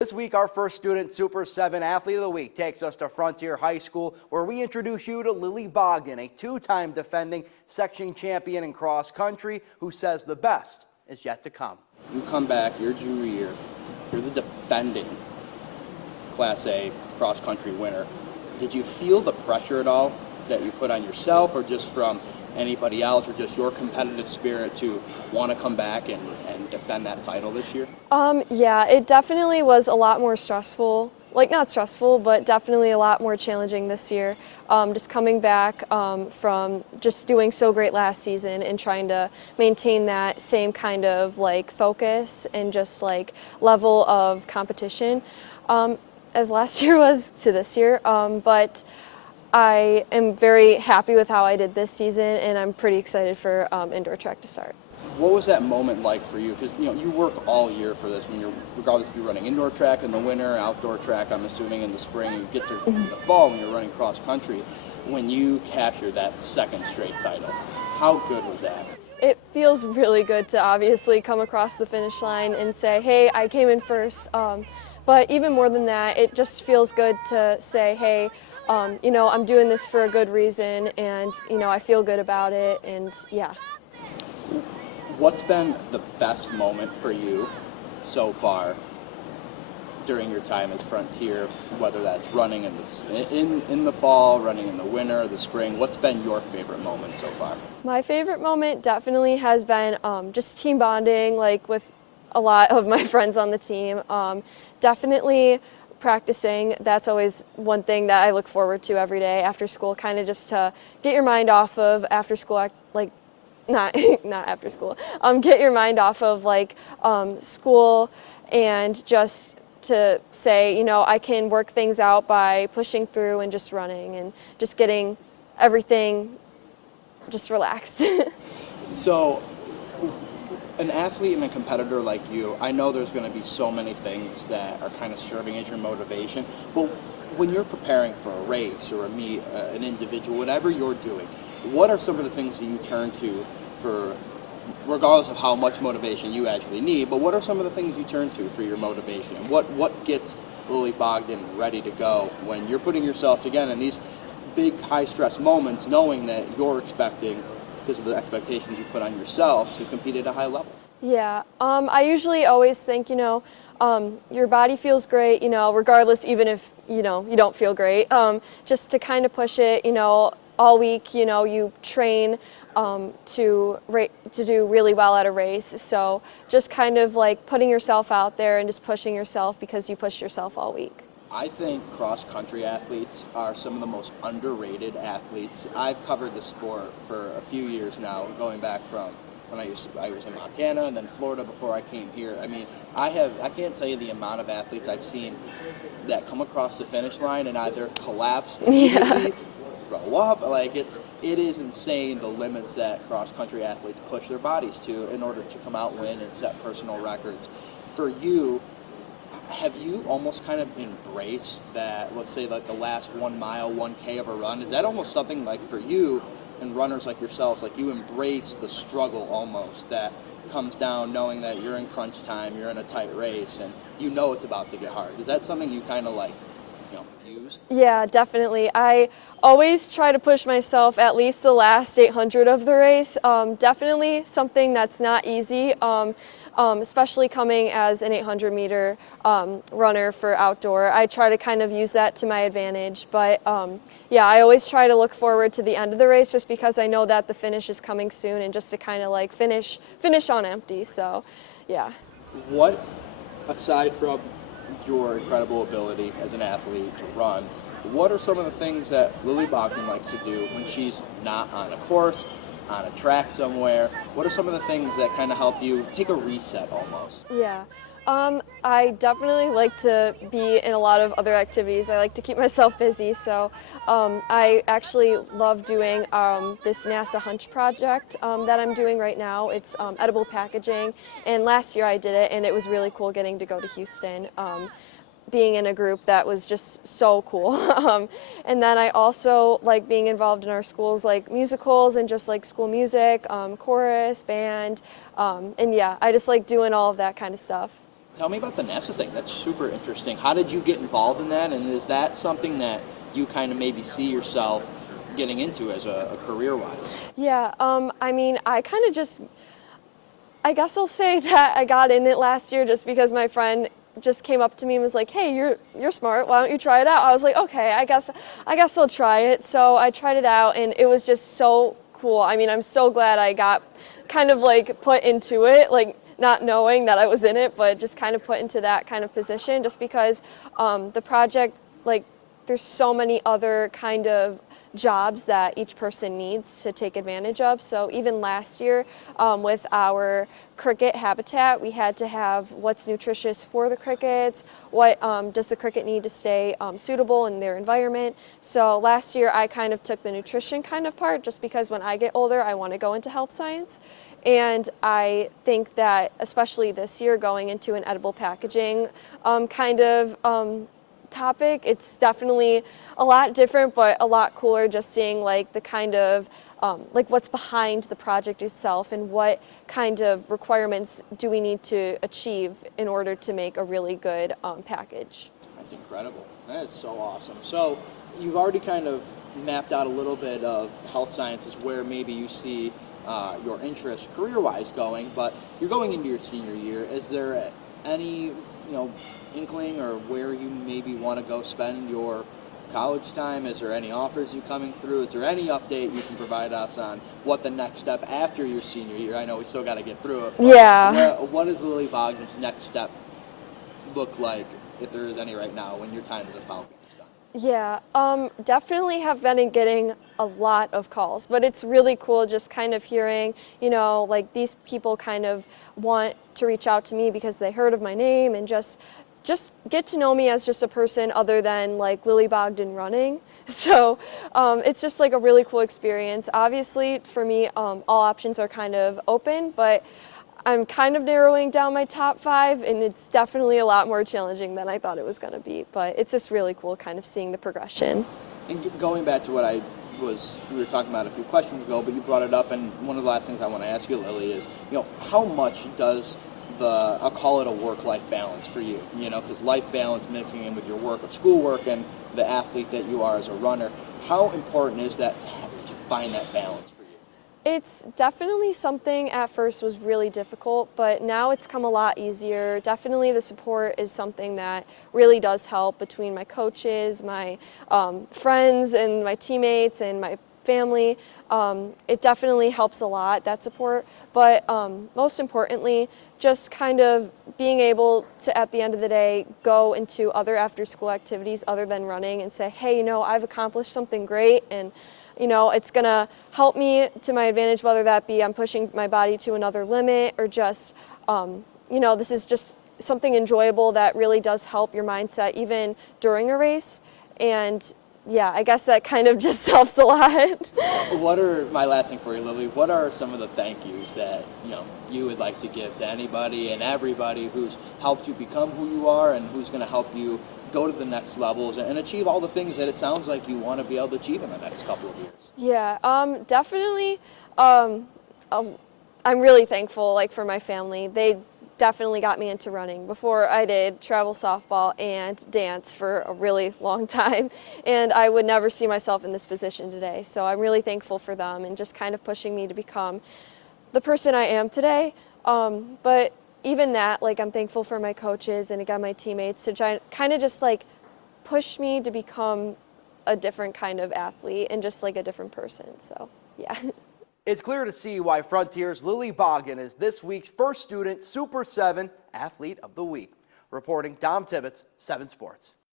This week, our first student Super 7 Athlete of the Week takes us to Frontier High School, where we introduce you to Lillie Bogdan, a two-time defending section champion in cross country, who says the best is yet to come. You come back your junior year, you're the defending Class A cross country winner. Did you feel the pressure at all that you put on yourself, or just from anybody else, or just your competitive spirit to want to come back and defend that title this year? Yeah, it definitely was a lot more stressful. Like, not stressful, but definitely a lot more challenging this year. Just coming back from just doing so great last season and trying to maintain that same kind of like focus and just like level of competition as last year was to this year. But I am very happy with how I did this season, and I'm pretty excited for indoor track to start. What was that moment like for you? Because you work all year for this. When you're, regardless if you're running indoor track in the winter, outdoor track, I'm assuming in the spring, you get to the fall when you're running cross country. When you capture that second straight title, how good was that? It feels really good to obviously come across the finish line and say, hey, I came in first. But even more than that, it just feels good to say, hey, I'm doing this for a good reason, and I feel good about it, and yeah. What's been the best moment for you so far during your time as Frontier, whether that's running in the fall, running in the winter, the spring? What's been your favorite moment so far? My favorite moment definitely has been just team bonding, like with a lot of my friends on the team. Definitely practicing. That's always one thing that I look forward to every day after school, kind of just to get your mind off of after school, like not after school, get your mind off of like school, and just to say, I can work things out by pushing through and just running and just getting everything just relaxed. So, an athlete and a competitor like you, I know there's going to be so many things that are kind of serving as your motivation, but when you're preparing for a race or a meet, an individual, whatever you're doing, what are some of the things that you turn to for, regardless of how much motivation you actually need, but what are some of the things you turn to for your motivation? What gets Lillie Bogdan ready to go when you're putting yourself, again, in these big high-stress moments, knowing that you're expecting, because of the expectations you put on yourself, to compete at a high level? Yeah, I usually always think, your body feels great, regardless, even if, you don't feel great, just to kind of push it, all week, you train to do really well at a race. So just kind of like putting yourself out there and just pushing yourself because you pushed yourself all week. I think cross-country athletes are some of the most underrated athletes. I've covered the sport for a few years now, going back from when I was in Montana and then Florida before I came here. I mean, I can't tell you the amount of athletes I've seen that come across the finish line and either collapse immediately, throw up. Like, it is insane the limits that cross-country athletes push their bodies to in order to come out, win, and set personal records. For you, have you almost kind of embraced that, let's say like the last 1 mile, 1K of a run? Is that almost something like for you and runners like yourselves, like you embrace the struggle almost that comes down knowing that you're in crunch time, you're in a tight race, and it's about to get hard? Is that something you kind of like, use? Yeah, definitely. I always try to push myself at least the last 800 of the race. Definitely something that's not easy. Especially coming as an 800-meter runner for outdoor. I try to kind of use that to my advantage. But yeah, I always try to look forward to the end of the race just because I know that the finish is coming soon, and just to kind of like finish on empty. So yeah. What, aside from your incredible ability as an athlete to run, what are some of the things that Lillie Bogdan likes to do when she's not on a course, on a track somewhere? What are some of the things that kind of help you take a reset almost? Yeah, I definitely like to be in a lot of other activities. I like to keep myself busy, so I actually love doing this NASA Hunch project that I'm doing right now. It's edible packaging, and last year I did it, and it was really cool getting to go to Houston. Being in a group that was just so cool. And then I also like being involved in our schools, like musicals and just like school music, chorus, band, and yeah, I just like doing all of that kind of stuff. Tell me about the NASA thing. That's super interesting. How did you get involved in that, and is that something that you kind of maybe see yourself getting into as a career-wise? Yeah, I mean, I guess I'll say that I got in it last year just because my friend just came up to me and was like, "Hey, you're smart. Why don't you try it out?" I was like, "Okay, I guess I'll try it." So I tried it out, and it was just so cool. I mean, I'm so glad I got kind of like put into it, like not knowing that I was in it, but just kind of put into that kind of position, just because the project, like, there's so many other kind of jobs that each person needs to take advantage of. So even last year with our cricket habitat, we had to have what's nutritious for the crickets, what does the cricket need to stay suitable in their environment. So last year I kind of took the nutrition kind of part, just because when I get older I want to go into health science. And I think that especially this year, going into an edible packaging kind of topic, it's definitely a lot different, but a lot cooler, just seeing like the kind of like what's behind the project itself and what kind of requirements do we need to achieve in order to make a really good package. That's incredible. That is so awesome. So you've already kind of mapped out a little bit of health sciences where maybe you see your interest career-wise going, but you're going into your senior year. Is there any inkling or where you maybe want to go spend your college time? Is there any offers you coming through? Is there any update you can provide us on what the next step after your senior year? I know we still got to get through it. Yeah. What does Lillie Bogdan's next step look like, if there is any right now, when your time as a Falcon is done? Yeah, definitely have been getting a lot of calls, but it's really cool just kind of hearing, like these people kind of want to reach out to me because they heard of my name and just get to know me as just a person other than like Lillie Bogdan running. So it's just like a really cool experience. Obviously, for me, all options are kind of open, but I'm kind of narrowing down my top 5, and it's definitely a lot more challenging than I thought it was going to be. But it's just really cool kind of seeing the progression. And going back to what we were talking about a few questions ago, but you brought it up, and one of the last things I want to ask you, Lillie, is how much does I'll call it a work-life balance for you? Because life balance mixing in with your work of schoolwork and the athlete that you are as a runner, how important is that to find that balance? It's definitely something at first was really difficult, but now it's come a lot easier. Definitely the support is something that really does help between my coaches, my friends, and my teammates, and my family. It definitely helps a lot, that support. But most importantly, just kind of being able to, at the end of the day, go into other after-school activities other than running and say, hey, I've accomplished something great, and it's going to help me to my advantage, whether that be I'm pushing my body to another limit or just, this is just something enjoyable that really does help your mindset even during a race. And yeah, I guess that kind of just helps a lot. My last thing for you, Lillie, what are some of the thank yous that, you would like to give to anybody and everybody who's helped you become who you are and who's going to help you go to the next levels and achieve all the things that it sounds like you want to be able to achieve in the next couple of years? Yeah, definitely. I'm really thankful, for my family. They definitely got me into running. Before, I did travel softball and dance for a really long time, and I would never see myself in this position today. So I'm really thankful for them and just kind of pushing me to become the person I am today. But even that, I'm thankful for my coaches and again my teammates to try kind of just push me to become a different kind of athlete and just a different person. So yeah. It's clear to see why Frontier's Lillie Bogdan is this week's first student Super 7 Athlete of the Week. Reporting, Dom Tibbetts, 7 Sports.